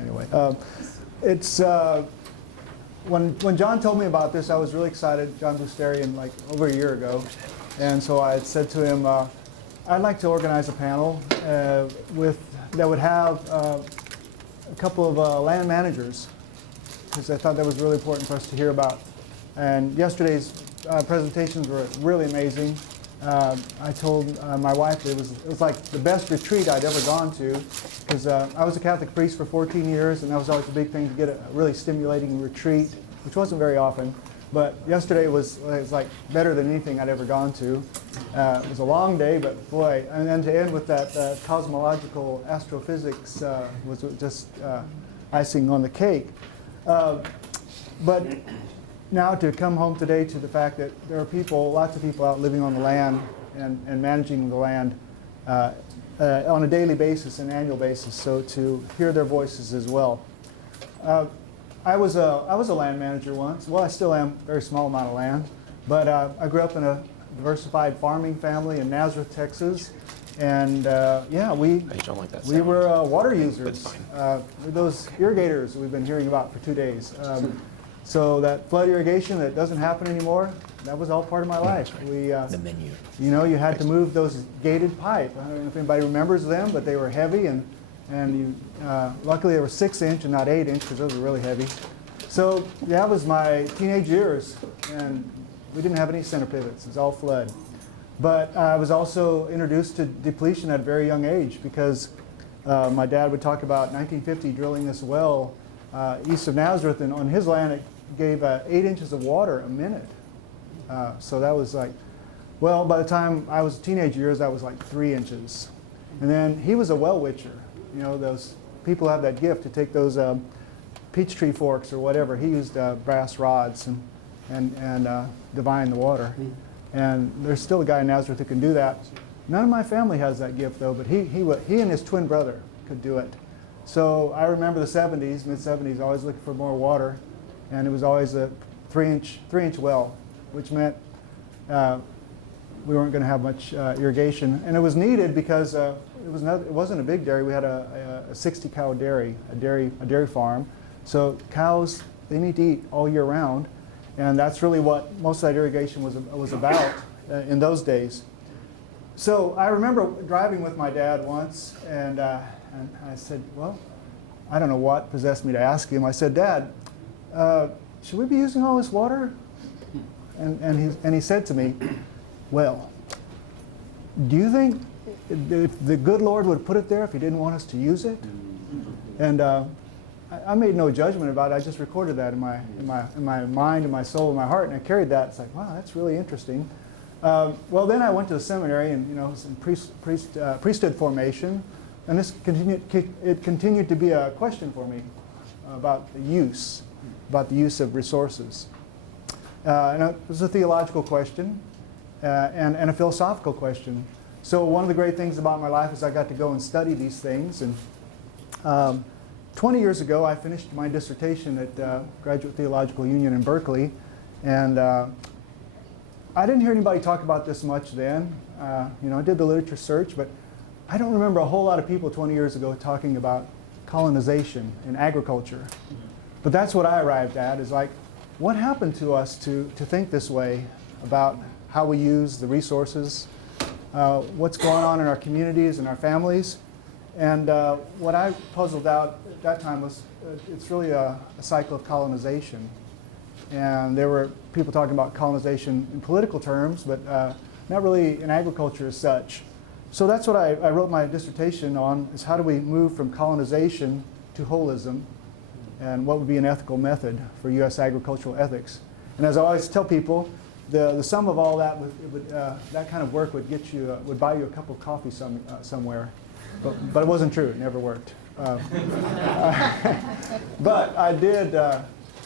Anyway, it's when John told me about this, I was really excited. John Boosterian, like over a year ago, and so I had said to him, I'd like to organize a panel that would have a couple of land managers, because I thought that was really important for us to hear about. And yesterday's presentations were really amazing. I told my wife it was like the best retreat I'd ever gone to, because I was a Catholic priest for 14 years, and that was always a big thing to get a really stimulating retreat, which wasn't very often. But yesterday was like better than anything I'd ever gone to. It was a long day, but boy, and then to end with that cosmological astrophysics was just icing on the cake. But now to come home today to the fact that there are people, lots of people out living on the land and managing the land on a daily basis, an annual basis, so to hear their voices as well. I was a land manager once. Well, I still am, a very small amount of land. But I grew up in a diversified farming family in Nazareth, Texas. And yeah, we were water users. Those irrigators we've been hearing about for 2 days. So that flood irrigation that doesn't happen anymore, that was all part of my life. The menu. You know, you had to move those gated pipe. I don't know if anybody remembers them, but they were heavy, and luckily they were 6-inch and not 8-inch, because those were really heavy. So that was my teenage years, and we didn't have any center pivots. It was all flood. But I was also introduced to depletion at a very young age, because my dad would talk about 1950 drilling this well east of Nazareth, and on his land it gave 8 inches of water a minute. So that was like, well, by the time I was teenage years, that was like 3 inches. And then he was a well witcher. You know, those people have that gift to take those peach tree forks or whatever. He used brass rods and divine the water. And there's still a guy in Nazareth who can do that. None of my family has that gift, though, but he and his twin brother could do it. So I remember the 70s, mid-70s, always looking for more water, and it was always a 3-inch well, which meant we weren't going to have much irrigation. And it was needed because it wasn't a big dairy. We had a 60-cow dairy, a dairy farm. So cows, they need to eat all year round, and that's really what most of that irrigation was about in those days. So I remember driving with my dad once, and I said, well, I don't know what possessed me to ask him. I said, Dad, should we be using all this water? And he said to me, well, do you think if the good Lord would put it there if he didn't want us to use it? And I made no judgment about it. I just recorded that in my mind, in my soul, in my heart, and I carried that. It's like, wow, that's really interesting. Well, then I went to the seminary, and was in priesthood formation, and this continued to be a question for me about the use of resources. And it was a theological question and a philosophical question. So one of the great things about my life is I got to go and study these things. And 20 years ago, I finished my dissertation at Graduate Theological Union in Berkeley, and I didn't hear anybody talk about this much then. I did the literature search, but I don't remember a whole lot of people 20 years ago talking about colonization in agriculture. But that's what I arrived at, is like, what happened to us to think this way about how we use the resources, what's going on in our communities and our families. And what I puzzled out at that time was it's really a cycle of colonization. And there were people talking about colonization in political terms, but not really in agriculture as such. So that's what I wrote my dissertation on, is how do we move from colonization to holism, and what would be an ethical method for U.S. agricultural ethics. And as I always tell people, the sum of all that, that kind of work would get you, would buy you a cup of coffee somewhere. But it wasn't true. It never worked. But I did.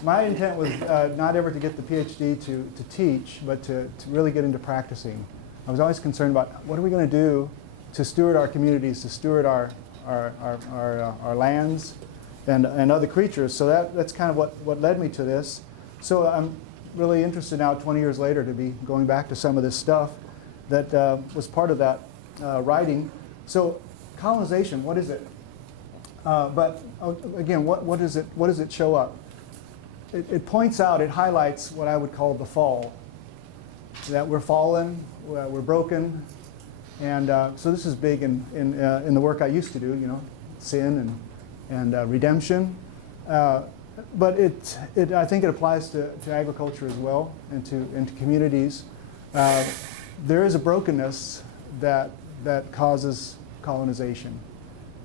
My intent was not ever to get the Ph.D. to teach, but to really get into practicing. I was always concerned about what are we going to do to steward our communities, to steward our lands and other creatures. So that's kind of what led me to this. So I'm really interested now, 20 years later, to be going back to some of this stuff that was part of that writing. So colonization, what is it? Again, what does it show up? It points out, it highlights what I would call the fall. That we're fallen, we're broken, and so this is big in the work I used to do, sin and redemption. But I think it applies to agriculture as well, and to communities. There is a brokenness that causes colonization,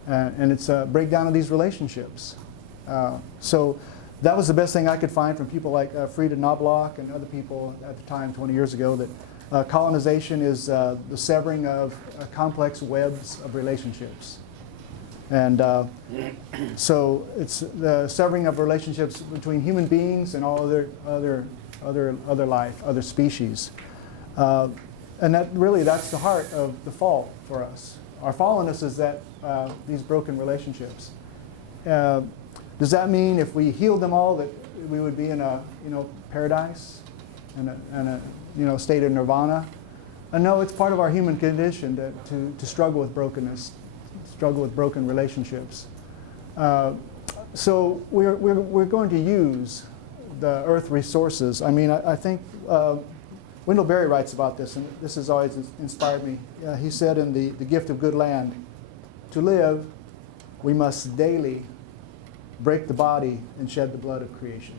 and it's a breakdown of these relationships. So that was the best thing I could find from people like Frieda Knobloch and other people at the time, 20 years ago, that colonization is the severing of complex webs of relationships. And so it's the severing of relationships between human beings and all other life, other species. And that's the heart of the fall for us. Our fallenness is that these broken relationships. Does that mean if we healed them all that we would be in a paradise and a state of nirvana? No, it's part of our human condition to struggle with brokenness, struggle with broken relationships. So we're going to use the earth resources. I mean, I think Wendell Berry writes about this, and this has always inspired me. He said in the Gift of Good Land, to live, we must daily break the body and shed the blood of creation.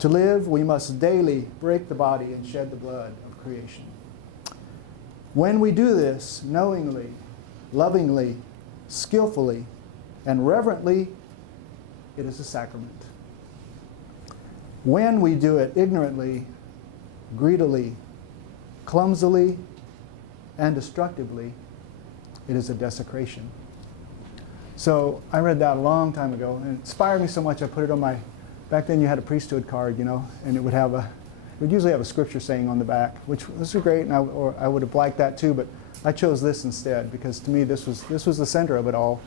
To live, we must daily break the body and shed the blood of creation. When we do this knowingly, lovingly, skillfully, and reverently, it is a sacrament. When we do it ignorantly, greedily, clumsily, and destructively, it is a desecration. So I read that a long time ago, and it inspired me so much I put it on my, back then you had a priesthood card, and it would usually have a scripture saying on the back, which was great, and I would have liked that too, but I chose this instead because to me this was the center of it all,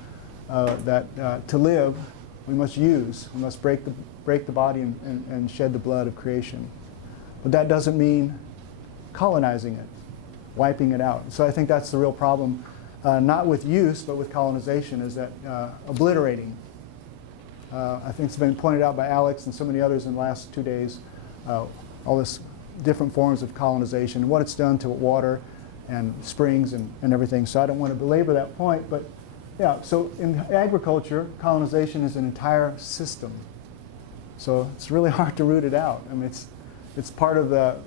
that to live we must break the body and shed the blood of creation. But that doesn't mean colonizing it, wiping it out. So I think that's the real problem. Not with use, but with colonization, is that obliterating. I think it's been pointed out by Alex and so many others in the last 2 days, all this different forms of colonization and what it's done to water and springs and everything. So I don't want to belabor that point, but yeah, so in agriculture, colonization is an entire system. So it's really hard to root it out. I mean, it's part of the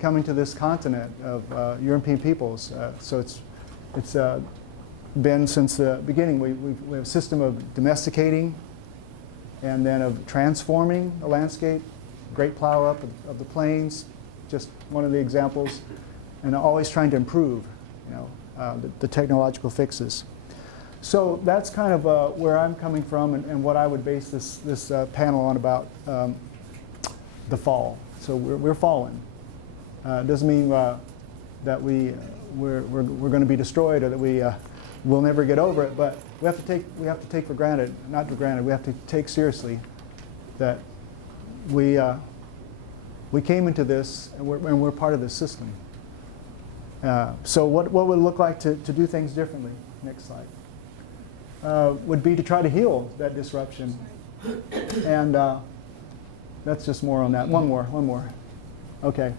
coming to this continent of European peoples. So it's been since the beginning. We have a system of domesticating and then of transforming the landscape, great plow up of the plains, just one of the examples, and always trying to improve the technological fixes. So that's kind of where I'm coming from and what I would base this panel on about the fall. So we're fallen. It doesn't mean that we're going to be destroyed or that we'll never get over it, but we have to take for granted, not for granted, we have to take seriously that we came into this and we're part of this system. So what would it look like to do things differently? Next slide. Would be to try to heal that disruption. And that's just more on that. One more. Okay.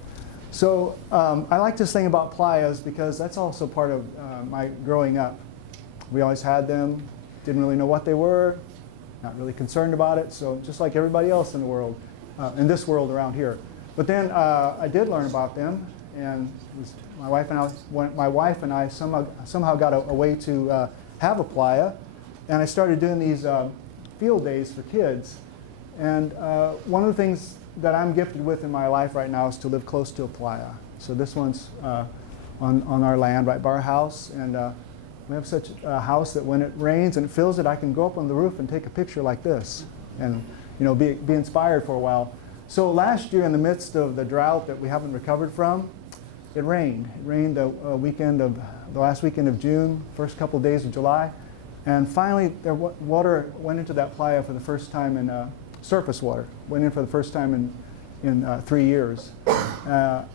So I like this thing about playas because that's also part of my growing up. We always had them, didn't really know what they were, not really concerned about it, so just like everybody else in the world, in this world around here. But then I did learn about them, and my wife and I somehow got a way to have a playa, and I started doing these field days for kids. And one of the things that I'm gifted with in my life right now is to live close to a playa. So this one's on our land right by our house, and we have such a house that when it rains and it fills it, I can go up on the roof and take a picture like this and be inspired for a while. So last year, in the midst of the drought that we haven't recovered from, it rained. It rained the last weekend of June, first couple of days of July, and finally water went into that playa for the first time in surface water went in for the first time in 3 years,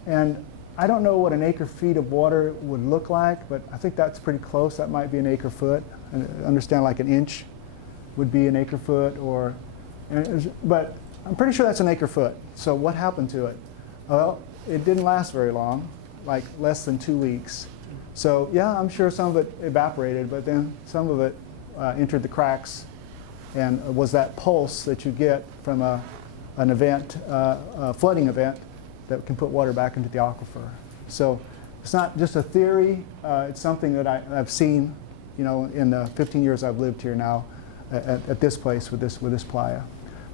and I don't know what an acre feet of water would look like, but I think that's pretty close. That might be an acre foot. And understand like an inch would be an acre foot, but I'm pretty sure that's an acre foot. So what happened to it? Well, it didn't last very long, like less than 2 weeks. So yeah, I'm sure some of it evaporated, but then some of it entered the cracks and was that pulse that you get from an event, a flooding event that can put water back into the aquifer. So it's not just a theory, it's something that I've seen, you know, in the 15 years I've lived here now at this place with this playa.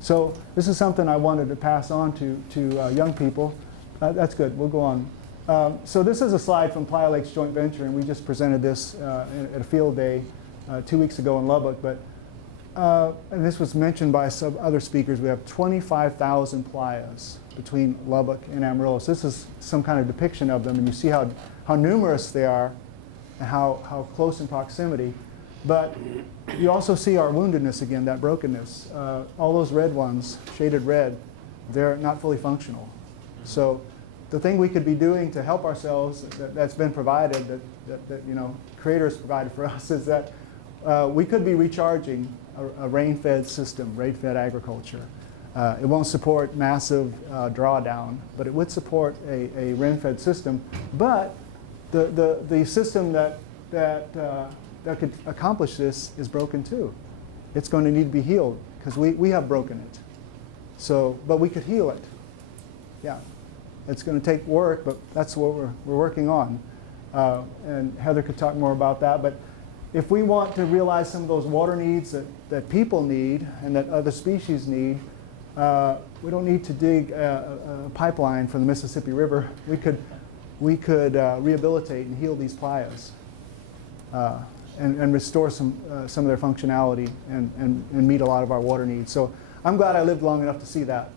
So this is something I wanted to pass on to young people. That's good, we'll go on. So this is a slide from Playa Lakes Joint Venture, and we just presented this at a field day 2 weeks ago in Lubbock. But and this was mentioned by some other speakers. We have 25,000 playas between Lubbock and Amarillo. So this is some kind of depiction of them, and you see how numerous they are and how close in proximity. But you also see our woundedness again, that brokenness. All those red ones, shaded red, they're not fully functional. So the thing we could be doing to help ourselves that's been provided, that you know, Creator has provided for us, is that we could be recharging a rain-fed system, rain-fed agriculture. It won't support massive drawdown, but it would support a rain-fed system. But the system that could accomplish this is broken too. It's going to need to be healed because we have broken it. So, but we could heal it. Yeah, it's going to take work, but that's what we're working on. And Heather could talk more about that. But if we want to realize some of those water needs that people need and that other species need, we don't need to dig a pipeline from the Mississippi River. We could rehabilitate and heal these playas and restore some of their functionality and meet a lot of our water needs. So I'm glad I lived long enough to see that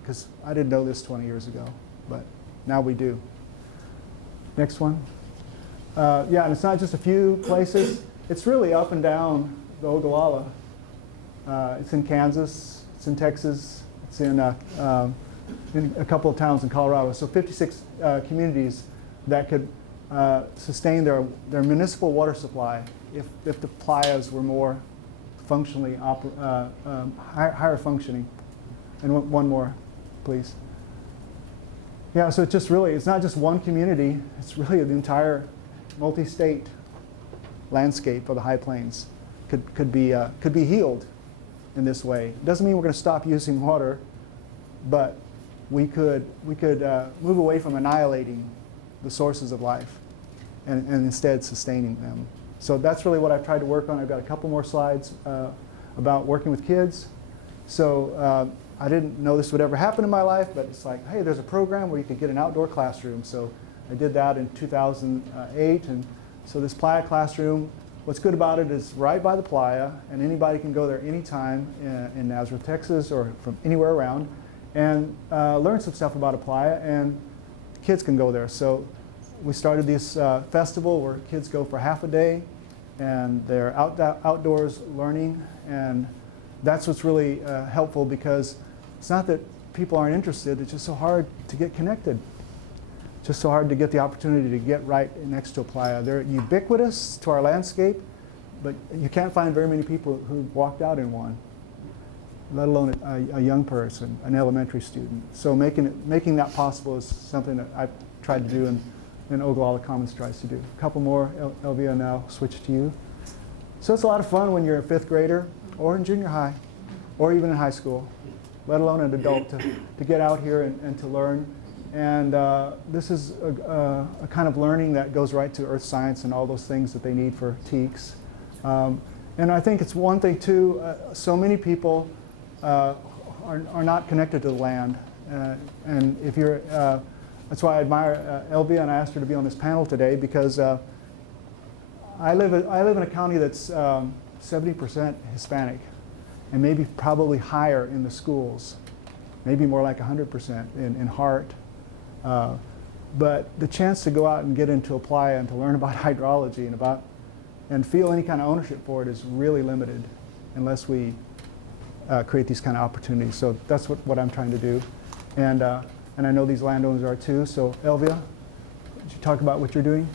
because I didn't know this 20 years ago, but now we do. Next one. Yeah, and it's not just a few places. It's really up and down the Ogallala. It's in Kansas, it's in Texas, it's in a couple of towns in Colorado. So 56 communities that could sustain their municipal water supply if the playas were more functionally, higher functioning. And one more, please. Yeah, so it's just really, it's not just one community, it's really the entire multi-state landscape of the High Plains could be healed in this way. It doesn't mean we're going to stop using water, but we could move away from annihilating the sources of life and instead sustaining them. So that's really what I've tried to work on. I've got a couple more slides about working with kids. So I didn't know this would ever happen in my life, but it's like, hey, there's a program where you can get an outdoor classroom. So I did that in 2008, and so this playa classroom, what's good about it is right by the playa, and anybody can go there anytime in Nazareth, Texas, or from anywhere around, and learn some stuff about a playa, and kids can go there. So we started this festival where kids go for half a day, and they're outdoors learning, and that's what's really helpful, because it's not that people aren't interested, it's just so hard to get connected. Just so hard to get the opportunity to get right next to a playa. They're ubiquitous to our landscape, but you can't find very many people who've walked out in one, let alone a young person, an elementary student. So making that possible is something that I've tried to do and Ogallala Commons tries to do. A couple more, Elvia, and I'll switch to you. So it's a lot of fun when you're a fifth grader or in junior high or even in high school, let alone an adult, to get out here and to learn. And this is a kind of learning that goes right to earth science and all those things that they need for TEKS. And I think it's one thing too, so many people are not connected to the land. And if you're, that's why I admire Elvia, and I asked her to be on this panel today, because I live in a county that's 70% Hispanic, and maybe probably higher in the schools, maybe more like 100% in heart. But the chance to go out and get into a playa and to learn about hydrology and feel any kind of ownership for it is really limited unless we create these kind of opportunities. So that's what I'm trying to do. And I know these landowners are too. So Elvia, would you talk about what you're doing?